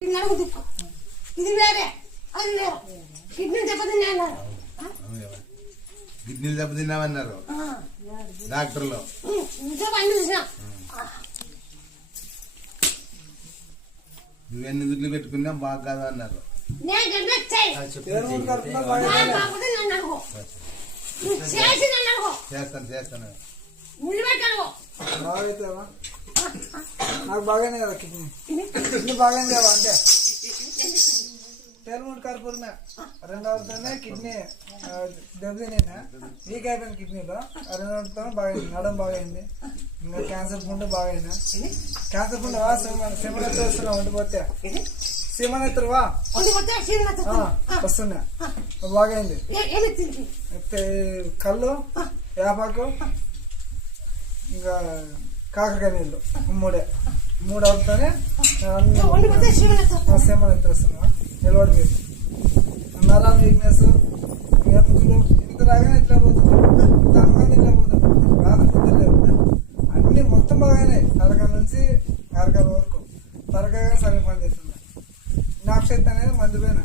ఇది వేరే అది వేరే కిడ్నీ దెబ్బతిన్నా అన్నారు. కిడ్నీలు దెబ్బతిన్నామన్నారు డాక్టర్లు. నువ్వెన్ని గుడ్లు పెట్టుకున్నా బాగా కాదు అన్నారు. చేస్తాను నాకు బాగానే కదా కిడ్నీ బాగానే కదా అంటే టెర్మోన్ కర్పూరమే రెండవతోనే కిడ్నీ దెబ్బతిన్నా వీక్ అయిపోయింది. కిడ్నీలో రెండవతో బాగైంది. నడం బాగైంది. ఇంకా క్యాన్సర్ పుండు బాగైనా. క్యాన్సర్ పుండు సిమనెత్తురు వస్తున్నా వండిపోతే సిమనెత్తురువా వస్తున్నా బాగైంది. కళ్ళు వేపాకు ఇంకా కాకరకాయ నీళ్ళు మూడు అవుతానే సిమనెత్తురు వస్తున్నా. నిలబడి మీరు నరాల వీక్నెస్ ఎముకలు ఇంత రాగానే ఇట్లా పోతుంది. ఇంత అనుమానం ఇట్లా పోతుంది. బాధ లేవు. అన్ని మొత్తం బాగానే తలకాయ నుంచి అరకాల వరకు తలకాయ సరిగ్గా పని చేస్తుంది. జ్ఞాపశక్తి అనేది మందు పోయినా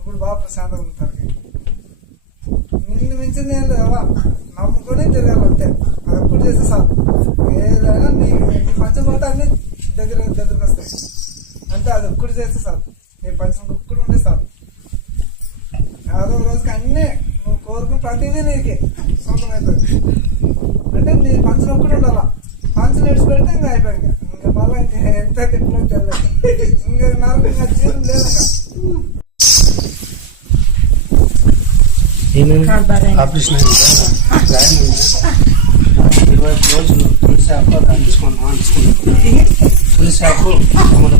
ఇప్పుడు బాగా ప్రశాంతంగా ఉంది. తలకాయ నిన్ను మించింది ఏం లేవా నమ్ముకొని తిరగాలి అంతే. అది ఒక్కటి చేస్తే చాలు. ఏదైనా నీ పంచబోతే అన్ని దగ్గరకు వస్తాయి అంతే. అది ఒక్కటి చేస్తే చాలు. నీ పంచం ఒక్కటి ఉంటే చాలు. యాదో రోజుకి అన్నీ నువ్వు కోరుకుని ప్రతిదీ నీకు సొంతం అవుతుంది. అంటే నీ పంచం ఒక్కటి ఉండాలా. పంచం నేర్చుకుంటే ఇంకా అయిపోయింది. ఇంకా మళ్ళీ ఎంత ఎట్లా తెలియదు. ఇంకా నాకు ఇంకా జీవం లేదక. ఆపరేషన్ 20 రోజులు తులసి ఆకు అంచుకున్నాం. తులసి ఆకు టమాటా